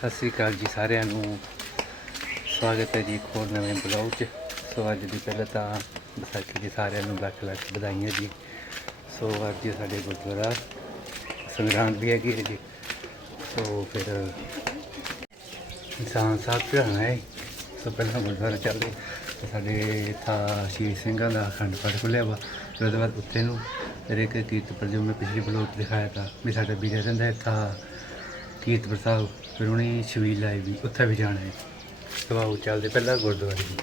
ਸਤਿ ਸ੍ਰੀ ਅਕਾਲ ਜੀ ਸਾਰਿਆਂ ਨੂੰ। ਸਵਾਗਤ ਹੈ ਜੀ ਇੱਕ ਹੋਰ ਨਵੇਂ ਬਲੌਗ 'ਚ। ਸੋ ਅੱਜ ਦੀ ਪਹਿਲਾਂ ਤਾਂ ਵਿਸਾਖੀ ਦੀ ਸਾਰਿਆਂ ਨੂੰ ਲੱਖ ਲੱਖ ਵਧਾਈਆਂ ਜੀ। ਸੋ ਅੱਜ ਸਾਡੇ ਗੁਰਦੁਆਰਾ ਸੰਗਰਾਂਦ ਵੀ ਹੈਗੀ ਹੈ ਜੀ। ਸੋ ਫਿਰ ਇਨਸਾਨ ਸਾਹਿਬ ਚੜਾਉਣਾ ਹੈ। ਸੋ ਪਹਿਲਾਂ ਗੁਰਦੁਆਰਾ ਚੱਲਦੇ ਤੇ ਸਾਡੇ ਇੱਥਾ ਸ਼ਹੀਦ ਸਿੰਘਾਂ ਦਾ ਅਖੰਡ ਪਾਠ ਖੁੱਲਿਆ ਵਾ। ਫਿਰ ਉਹਦੇ ਬਾਅਦ ਉੱਥੇ ਨੂੰ ਫਿਰ ਇੱਕ ਕੀਰਤਪੁਰ ਜੋ ਮੈਂ ਪਿਛਲੇ ਬਲੌਗ 'ਚ ਦਿਖਾਇਆ ਤਾਂ ਵੀ ਸਾਡਾ ਵੀਰ ਰਹਿੰਦਾ ਇੱਥਾ ਕੀਰਤਪੁਰ ਸਾਹਿਬ ਫਿਰ ਉਹਨੇ ਛਬੀਲ ਲਾਈ ਵੀ ਉੱਥੇ ਵੀ ਜਾਣਾ ਹੈ। ਸੋ ਆਓ ਚੱਲਦੇ ਪਹਿਲਾਂ ਗੁਰਦੁਆਰੇ ਦੀ।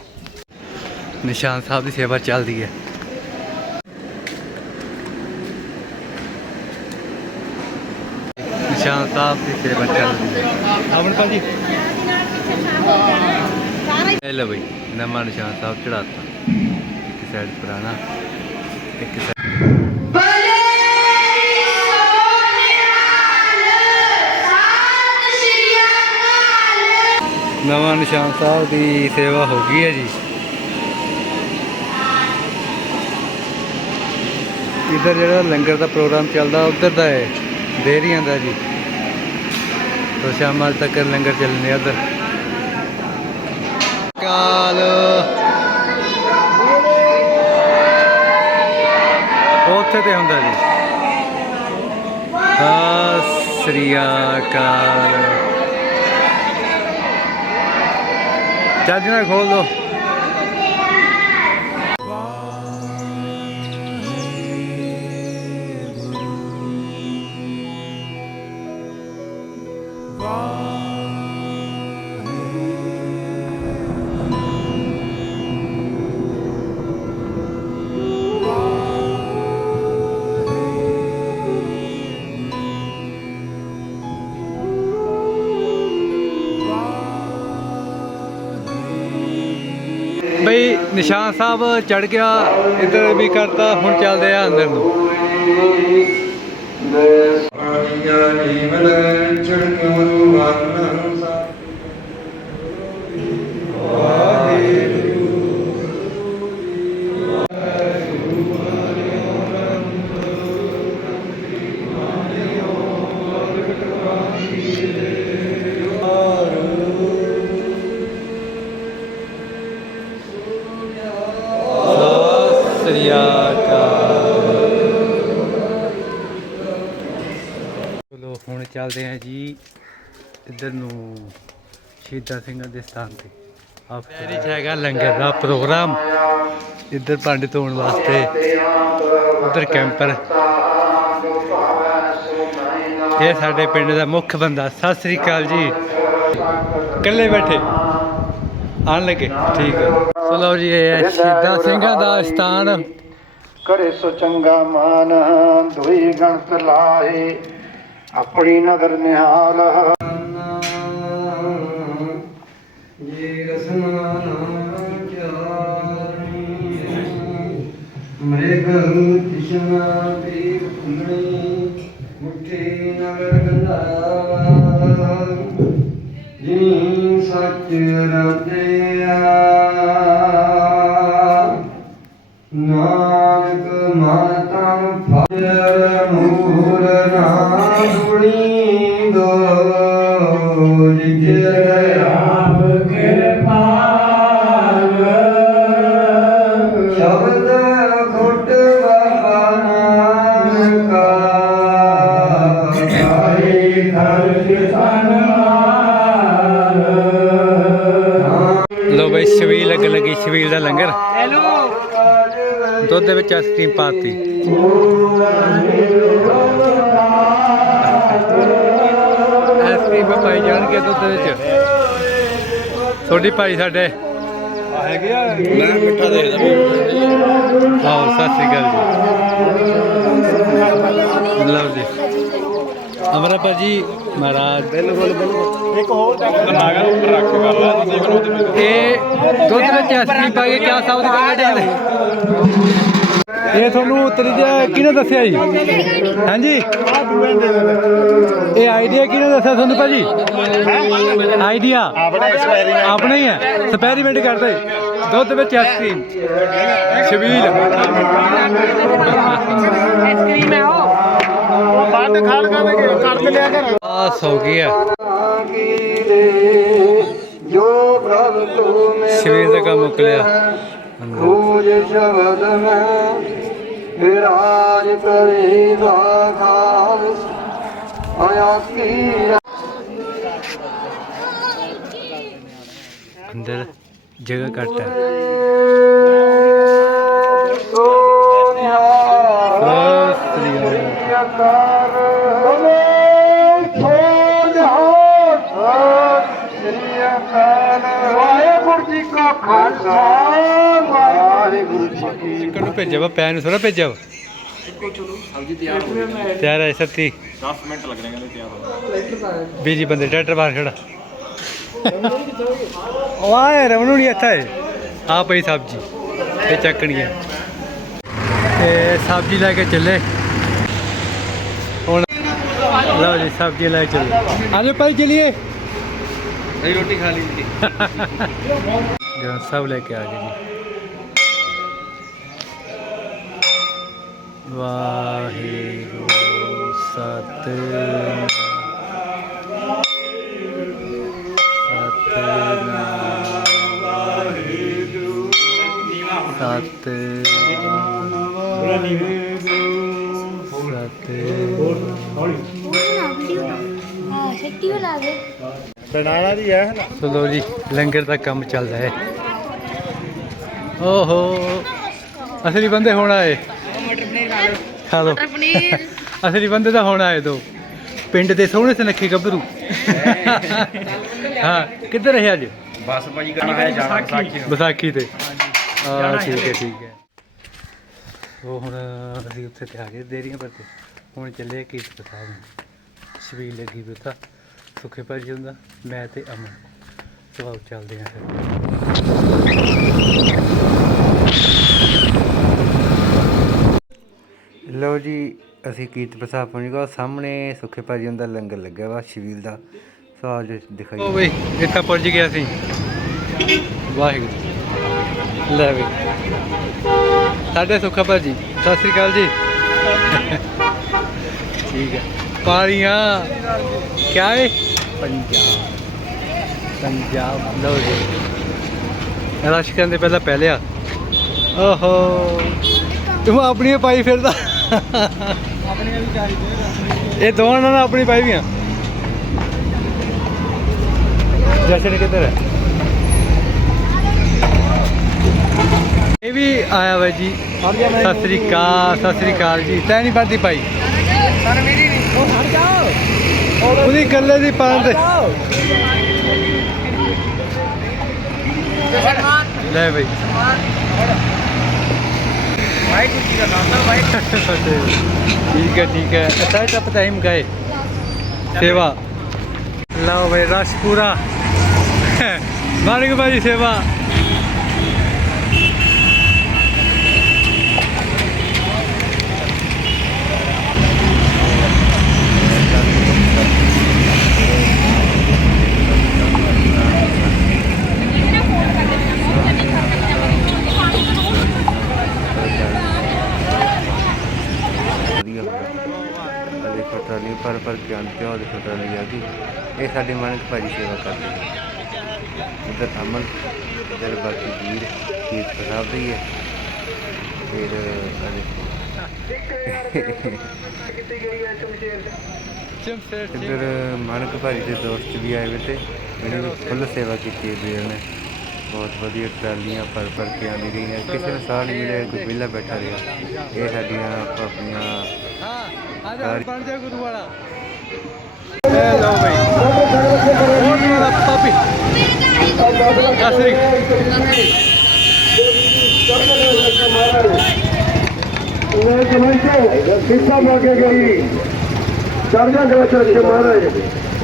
ਨਿਸ਼ਾਨ ਸਾਹਿਬ ਦੀ ਸੇਵਾ ਚੱਲਦੀ ਹੈ। ਨਿਸ਼ਾਨ ਸਾਹਿਬ ਦੀ ਸੇਵਾ ਚੱਲਦੀ ਹੈ। ਅਮਨ ਭਾਜੀ ਲੈ ਬਈ ਨਵਾਂ ਨਿਸ਼ਾਨ ਸਾਹਿਬ ਚੜਾਤਾ ਇੱਕ ਸਾਈਡ ਪੁਰਾਣਾ ਇੱਕ ਸਾਈਡ ਨਵਾਂ ਨਿਸ਼ਾਨ ਸਾਹਿਬ ਦੀ ਸੇਵਾ ਹੋ ਗਈ ਹੈ ਜੀ। ਇਧਰ ਜਿਹੜਾ ਲੰਗਰ ਦਾ ਪ੍ਰੋਗਰਾਮ ਚੱਲਦਾ, ਉਧਰ ਦਾ ਹੈ ਦੇਰੀਆਂ ਦਾ ਜੀ। ਤੋਂ ਸ਼ਾਮਾਂ ਤੱਕ ਲੰਗਰ ਚੱਲਣੇ ਉਧਰ। ਕਾਲ। ਉੱਥੇ ਤੇ ਹੁੰਦਾ ਜੀ। ਸਤਿ ਸ੍ਰੀ ਅਕਾਲ। ਚੱਲ ਜਨਾ ਖੋਲ ਨਿਸ਼ਾਨ ਸਾਹਿਬ ਚੜ ਗਿਆ, ਇੱਧਰ ਵੀ ਕਰਤਾ, ਹੁਣ ਚੱਲਦੇ ਆ ਅੰਦਰ ਨੂੰ। ਜੀਵਨ ਚੜਕਿਉ ਵਰਨ ਸਾ ਚਲੋ ਹੁਣ ਚੱਲਦੇ ਆ ਜੀ ਇੱਧਰ ਨੂੰ ਸ਼ਹੀਦਾਂ ਸਿੰਘਾਂ ਦੇ ਸਥਾਨ ਤੇ। ਆਪਰੇ ਹੈਗਾ ਲੰਗਰ ਦਾ ਪ੍ਰੋਗਰਾਮ। ਇੱਧਰ ਭਾਂਡੇ ਧੋਣ ਵਾਸਤੇ ਉੱਧਰ ਕੈਂਪਰ। ਇਹ ਸਾਡੇ ਪਿੰਡ ਦਾ ਮੁੱਖ ਬੰਦਾ। ਸਤਿ ਸ੍ਰੀ ਅਕਾਲ ਜੀ। ਇਕੱਲੇ ਬੈਠੇ। ਆਣ ਲੱਗੇ। ਠੀਕ ਹੈ ਸੋ ਲਓ ਜੀ ਇਹ ਹੈ ਸ਼ਹੀਦਾਂ ਸਿੰਘਾਂ ਦਾ ਸਥਾਨ। ਕਰੇ ਸੋ ਚੰਗਾ ਮਾਨ ਦੋਈ ਗਣਤ ਲਾਏ। ਆਪਣੀ ਨਦਰ ਨਿਹਾਲ। ਜੀ ਰਸਨਾ ਮ੍ਰਿਗ ਤਿਸ਼ਨਾ ਦੀ ਫੁੱਲਣੀ ਮੁੱਠੀ ਨਗਰ ਗੰਧਾਵਾ ਜੀ ਸੱਚ ਰਤਿਆ ਦੇ ਵਿੱਚ ਆਈਸਕ੍ਰੀਮ ਪਾਤੀ। ਆਈਸਕ੍ਰੀਮ ਪਾਈ ਜਾਣਗੇ ਦੁੱਧ ਵਿੱਚ। ਤੁਹਾਡੀ ਭਾਈ ਸਾਡੇ। ਹੈਗੇ ਆ ਮੈਂ ਮਿੱਠਾ ਦੇਖਦਾ ਆਓ ਸਤਿ ਸ੍ਰੀ ਅਕਾਲ ਜੀ। ਲਓ ਜੀ। ਅਮਰਾ ਭਾਜੀ ਮਹਾਰਾਜ। ਬਿਲਕੁਲ ਬਿਲਕੁਲ। ਇੱਕ ਹੋਰ ਲਾਗਾ ਉੱਪਰ ਰੱਖ ਕੇ ਕਰ ਲਾ ਜੀਵਨ ਉਹਦੇ ਇਹ ਦੁੱਧ ਵਿੱਚ ਆਈਸਕ੍ਰੀਮ ਪਾ ਕੇ ਕਿਆ ਸਾਬਤ ਕਰਨਾ ਚਾਹੁੰਦੇ? ਇਹ ਤੁਹਾਨੂੰ ਤਰੀਜਾ ਕਿਹਨੇ ਦੱਸਿਆ ਜੀ? ਹਾਂਜੀ। ਇਹ ਆਈਡੀਆ ਕਿਹਨੇ ਦੱਸਿਆ ਤੁਹਾਨੂੰ ਭਾਜੀ? ਆਈਡੀਆ ਆਪਣਾ ਹੀ ਹੈ। ਐਕਸਪੈਰੀਮੈਂਟ ਕਰਦੇ। ਦੁੱਧ ਵਿੱਚ ਆਈਸਕ੍ਰੀਮ ਛਬੀਲ ਆਈਸਕ੍ਰੀਮ ਹੈ ਉਹ ਉਹ ਬੰਦ ਖਾਲ ਕਰ ਕਰ ਲਿਆ ਕਰ ਆ ਸੌ ਗਿਆ ਕੀ ਦੇ ਜੋ ਪ੍ਰਭ ਤੂਨੇ ਸਵੇਰ ਦਾ ਕੰਮ ਮੁੱਕ ਲਿਆ। ਰੋਜ ਸ਼ਬਦ ਮੈਂ ਵਿਰਾਜ ਕਰੇ ਦਾ ਖਾਲਸ ਆਇਆ ਕੀ ਅੰਦਰ ਜਗ੍ਹਾ ਘੱਟ ਹੈ ਸਤਿ ਸ੍ਰੀ ਅਕਾਲ। ਜੀ ਕਾ ਖਾਲਸਾ ਵਾਹਿਗੁਰੂ ਜੀ ਕੀ ਕਿਹਨੂੰ ਭੇਜਿਆ ਵਾ ਪੈਨ ਨੂੰ ਥੋੜਾ ਭੇਜਿਆ ਵਾ ਤਿਆਰ ਹੈ ਸੱਤੀ। 10 ਮਿੰਟ ਲੱਗਣੇ ਕਹਿੰਦੇ ਤਿਆਰ ਹੋ ਬੀਜੀ ਬੰਦੇ ਟਰੈਕਟਰ ਬਾਹਰ ਖੜਾ। ਰਮਨੂ ਨਹੀਂ ਇੱਥੇ ਹੈ ਆ ਪਈ ਸਬਜੀ ਇਹ ਚੱਕਣੀ ਹੈ। ਤੇ ਸਬਜੀ ਲੈ ਕੇ ਚੱਲੇ। ਹੁਣ ਲਓ ਜੀ ਸਬਜੀ ਲੈ ਕੇ ਚੱਲੇ। ਆਜੋ ਭਾਈ ਚਲਿਏ। ਰੋਟੀ ਖਾ ਲਈ। ਜੀ ਜੋ ਸਭ ਲੈ ਕੇ ਆ ਗਏ ਜੀ। ਵਾਹਿਗੁਰੂ ਸਤਿ ਸਤਿਨਾਮ। ਵਾਹਿਗੁਰੂ ਸਤਿਨਾਮ ਸਤਿਨਾਮ। ਹਾਂ ਛੱਟੀ ਬਣਾ ਦੇ। ਬਣਾਣਾ ਦੀ ਹੈ ਸੋ ਲੋ ਜੀ ਲੰਗਰ ਦਾ ਕੰਮ ਚੱਲਦਾ ਹੈ। ਓਹੋ ਅਸਲੀ ਬੰਦੇ ਹੁਣ ਆਏ। ਖਾ ਲਓ ਪਨੀਰ। ਅਸਲੀ ਬੰਦੇ ਤਾਂ ਹੁਣ ਆਏ ਦੋ। ਪਿੰਡ ਦੇ ਸੋਹਣੇ ਸੁਨੱਖੇ ਗੱਭਰੂ। ਹਾਂ ਕਿੱਧਰ ਰਹੇ ਅੱਜ? ਬਸ ਭਾਜੀ ਕਰਨਾ ਹੈ ਜਾਣਾ ਸਾਖੀ ਵਿਸਾਖੀ ਤੇ। ਹਾਂ ਠੀਕ ਹੈ ਠੀਕ ਹੈ। ਉਹ ਹੁਣ ਅਸੀਂ ਉੱਥੇ ਤੇ ਆ ਗਏ ਦੇਰੀਆਂ ਪਰ ਤੇ ਹੁਣ ਚੱਲੇ ਕੀਰਤ ਸਾਹਿਬ ਨੂੰ। ਛਬੀਲ ਲੱਗੀ ਵੀ ਉੱਥੇ। ਸੁੱਖੇ ਭਾਜੀ ਹੁੰਦਾ ਮੈਂ ਤੇ ਅਮਨ। ਸਵਾਉ ਚੱਲਦੇ ਆ ਫਿਰ। ਲਓ ਜੀ ਅਸੀਂ ਕੀਰਤ ਪ੍ਰਸਾਦ ਪਹੁੰਚ ਗਏ। ਸਾਹਮਣੇ ਸੁੱਖੇ ਭਾਜੀ ਹੁੰਦਾ ਲੰਗਰ ਲੱਗਿਆ ਵਾ ਛਬੀਲ ਦਾ। ਸੋ ਆਜ ਦਿਖਾਈ ਓ ਬਈ ਇੱਥੇ ਪਹੁੰਚ ਗਿਆ ਸੀ ਵਾਹਿਗੁਰੂ। ਲੈ ਵੀ ਸਾਡੇ ਸੁੱਖਾ ਭਾਜੀ ਸਤਿ ਸ੍ਰੀ ਅਕਾਲ ਜੀ। ਠੀਕ ਹੈ ਪਾਰੀਆਂ ਕਿਆ ਹੈ ਪੰਜਾਬ ਪੰਜਾਬ ਲਓ ਜੀ। ਰਸ਼ ਕਰਨ ਦੇ ਪਹਿਲਾਂ ਪਹਿਲਿਆ ਓਹੋ। ਤੂੰ ਆਪਣੀਆਂ ਪਾਈ ਫਿਰਦਾ। ਆਪਣੀਆਂ ਵੀ ਚਾਹੀਦੇ ਇਹ ਦੋਵਾਂ ਨਾਲ ਆਪਣੀ ਪਾਈ ਵੀਆਂ ਜਸ਼ਨ ਕਿੱਧਰ ਹੈ? ਇਹ ਵੀ ਆਇਆ ਵਾ ਜੀ। ਸਤਿ ਸ੍ਰੀ ਅਕਾਲ ਸਤਿ ਸ੍ਰੀ ਅਕਾਲ ਜੀ। ਤੈਂ ਨਹੀਂ ਵਰਦੀ ਪਾਈ। ਸਰ ਮੇਰੀ ਨਹੀਂ। ਉਹਦੀ ਕੱਲੇ ਦੀ ਪਾਣ ਤੇ ਲੈ ਬਈ। ਵਾਹਿਗੁਰੂ ਜੀ ਦਾ ਨਾਮ ਵਾਹਿਗੁਰੂ ਠੀਕ ਹੈ ਠੀਕ ਹੈ। ਅੱਛਾ ਟਪ ਟਾਈਮ ਗਏ। ਸੇਵਾ। ਲਓ ਬਈ, ਰਸ਼ ਪੂਰਾ। ਮਾਰਿਕ ਭਾਈ ਸੇਵਾ ਵਧੀਆ ਆ ਦੇਖੋ ਟਰਾਲੀ ਪਰ ਹੋ ਦੇਖੋ ਟਰਾਲੀ ਆ ਗਈ ਇਹ ਸਾਡੇ ਮਾਨਕ ਭਾਜੀ ਸੇਵਾ ਕਰਦੇ ਨੇ ਉਧਰ ਅਮਨ ਇਧਰ ਬਾਕੀ ਵੀਰ ਕੀਰਤ ਪ੍ਰਸਾਦ ਦੀ ਹੈ। ਫਿਰ ਇੱਧਰ ਮਾਨਕ ਭਾਜੀ ਦੇ ਦੋਸਤ ਵੀ ਆਏ ਵੇ ਤੇ ਇਹਨੇ ਵੀ ਫੁੱਲ ਸੇਵਾ ਕੀਤੀ ਹੈ ਵੀਰ ਨੇ ਬਹੁਤ ਵਧੀਆ ਟਰਾਲੀਆਂ ਪਰ ਪਰ ਕੇ ਆਂਦੀ ਰਹੀਆਂ ਕਿਸੇ ਨੂੰ ਸਾਹ ਨਹੀਂ ਮਿਲਿਆ ਕੋਈ ਵਿਹਲਾ ਬੈਠਾ ਰਿਹਾ। ਇਹ ਸਾਡੀਆਂ ਆਪਣੀਆਂ ਹਾਂ ਆ ਜਾ ਬਣ ਜਾ ਗੁਰੂ ਵਾਲਾ ਇਹ ਲਓ ਬਈ ਬਹੁਤ ਵਾਲਾ ਪਾਪੀ ਕਾਸਰੀ ਮੈਂ ਜਮੈਂਟੋ ਸਿੱਧਾ ਮਾਗੇ ਗਈ ਚੜ੍ਹਦਾ ਗਲਤ ਰੱਖੇ ਮਹਾਰਾਜ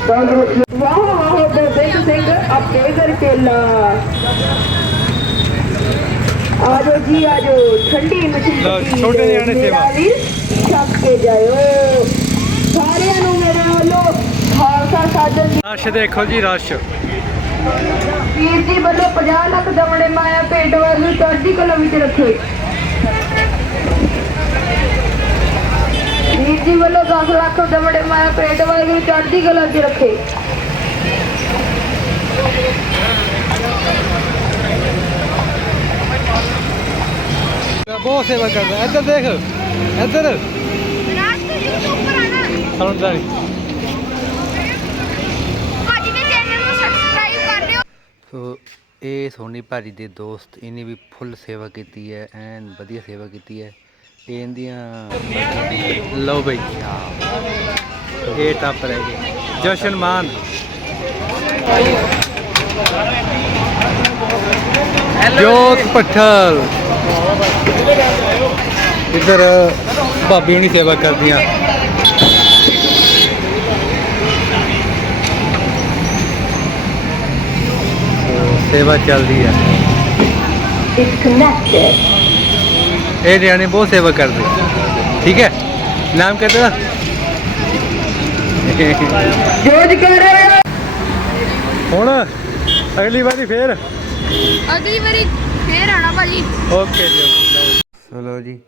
ਤੰਦਰੁਸਤ ਵਾਹ ਵਾਹ ਗੁਰਦੇਵ ਸਿੰਘ ਆਪੇ ਘਰ ਚੇਲਾ ਆਜੋ ਜੀ ਆਜੋ ਠੰਡੀ ਮਿੱਠੀ ਲਓ, ਛੋਟੇ ਨਿਆਣੇ ਸੇਵਾ। ਛੱਕ ਕੇ ਜਾਇਓ ਸਾਰਿਆਂ ਨੂੰ ਮੇਰੇ ਵੱਲੋਂ ਖਾਲਸਾ ਸਾਜਨ ਦੀ ਰਸ਼ ਦੇਖੋ ਜੀ ਰਸ਼। ਵੀਰ ਜੀ ਵੱਲੋਂ 50 ਲੱਖ ਦਮੜੇ ਮਾਇਆ ਪੇਟ ਵੱਲੋਂ ਚੜ੍ਹਦੀ ਕਲਾ ਵਿੱਚ ਰੱਖੋ। ਵੀਰ ਜੀ ਵੱਲੋਂ 10 ਲੱਖ ਦਮੜੇ ਮਾਇਆ ਪੇਟ ਵੱਲੋਂ ਚੜ੍ਹਦੀ ਕਲਾ ਵਿੱਚ ਰੱਖੇ। ਬਹੁਤ ਸੇਵਾ ਕਰਦਾ। ਇੱਧਰ ਦੇਖ ਇੱਧਰ। ਪਰ ਆਣਾ ਸੁਣਦਾ ਨਹੀਂ ਭਾਜੀ ਦੇ ਚੈਨਲ ਨੂੰ ਸਬਸਕ੍ਰਾਈਬ ਕਰ ਲਿਓ ਸੋ ਇਹ ਸੋਨੀ ਭਾਜੀ ਦੇ ਦੋਸਤ ਇਹਨੇ ਵੀ ਫੁੱਲ ਸੇਵਾ ਕੀਤੀ ਹੈ ਐਨ ਵਧੀਆ ਸੇਵਾ ਕੀਤੀ ਹੈ। ਇਹ ਇਹਦੀਆਂ ਲਓ ਬਈ। ਇਹ ਟੱਪ ਰਹਿ ਗਏ। ਜਸ਼ਨ ਮਾਨ। ਜੋਤ ਪੱਠਲ ਇੱਧਰ ਭਾਬੀ ਹੁਣੀ ਸੇਵਾ ਕਰਦੀਆਂ ਸੋ ਸੇਵਾ ਚੱਲਦੀ ਹੈ. ਇਹ ਨਿਆਣੇ ਬਹੁਤ ਸੇਵਾ ਕਰਦੇ ਠੀਕ ਹੈ? ਨਾਮ ਕਿਹਦਾ? ਜੋਜ ਕਹਿ ਰਹੇ ਹੋ ਹੁਣ ਅਗਲੀ ਵਾਰੀ ਫੇਰ? ਅਗਲੀ ਵਾਰੀ ਫੇਰ ਆਣਾ ਭਾਜੀ। ਓਕੇ ਜੀ ਚਲੋ ਜੀ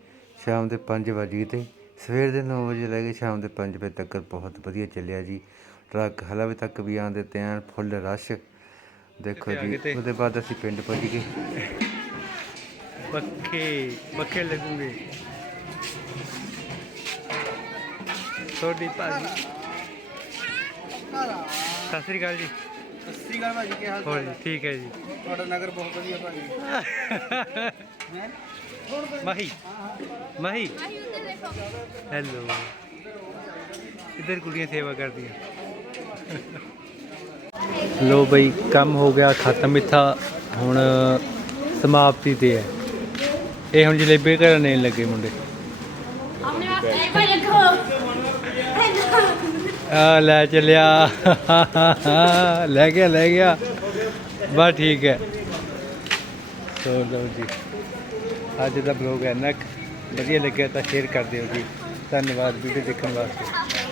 ਸ਼ਾਮ ਦੇ 5 ਵਜੇ ਤੇ ਸਵੇਰ ਦੇ 9 ਵਜੇ ਲੈ ਕੇ ਸ਼ਾਮ ਦੇ 5 ਵਜੇ ਤੱਕ ਬਹੁਤ ਵਧੀਆ ਚੱਲਿਆ ਜੀ। ਟਰੱਕ ਹਲਵੇ ਤੱਕ ਵੀ ਆਉਂਦੇ ਤੇ ਐਨ ਫੁੱਲ ਰਸ਼। ਦੇਖੋ ਜੀ ਉਹਦੇ ਬਾਅਦ ਅਸੀਂ ਪਿੰਡ ਪਹੁੰਚ ਗਏ। ਪੱਖੇ ਪੱਖੇ ਲੱਗੂਗੇ। ਤੁਹਾਡੀ ਭਾਜੀ। ਸਤਿ ਸ੍ਰੀ ਅਕਾਲ ਜੀ। ਸੱਸੀ ਗੱਲ ਭਾਜੀ ਕੀ ਹਾਲ ਹੋਰ ਜੀ ਠੀਕ ਹੈ ਜੀ। ਤੁਹਾਡਾ ਨਗਰ ਬਹੁਤ ਵਧੀਆ ਭਾਜੀ ਮਾਹੀ ਮਾਹੀ। ਹੈਲੋ। ਇਧਰ ਕੁੜੀਆਂ ਸੇਵਾ ਕਰਦੀਆਂ? ਲੋ ਬਈ ਕੰਮ ਹੋ ਗਿਆ ਖਤਮ ਇੱਥਾ ਹੁਣ ਸਮਾਪਤੀ ਤੇ ਹੈ। ਇਹ ਹੁਣ ਜਲੇਬੀ ਕਰਨ ਨਹੀਂ ਲੱਗੇ ਮੁੰਡੇ। ਆਪਣੇ ਵਾਸਤੇ ਭਾਈ ਦੇਖੋ ਆ ਲੈ ਚੱਲਿਆ। ਲੈ ਗਿਆ ਲੈ ਗਿਆ। ਬਸ ਠੀਕ ਹੈ। ਸੋ ਲਓ ਜੀ। ਅੱਜ ਦਾ ਬਲੌਗ ਹੈ ਨਾ ਵਧੀਆ ਲੱਗਿਆ ਤਾਂ ਸ਼ੇਅਰ ਕਰ ਦਿਓ ਜੀ। ਧੰਨਵਾਦ ਵੀਡੀਓ ਦੇਖਣ ਵਾਸਤੇ।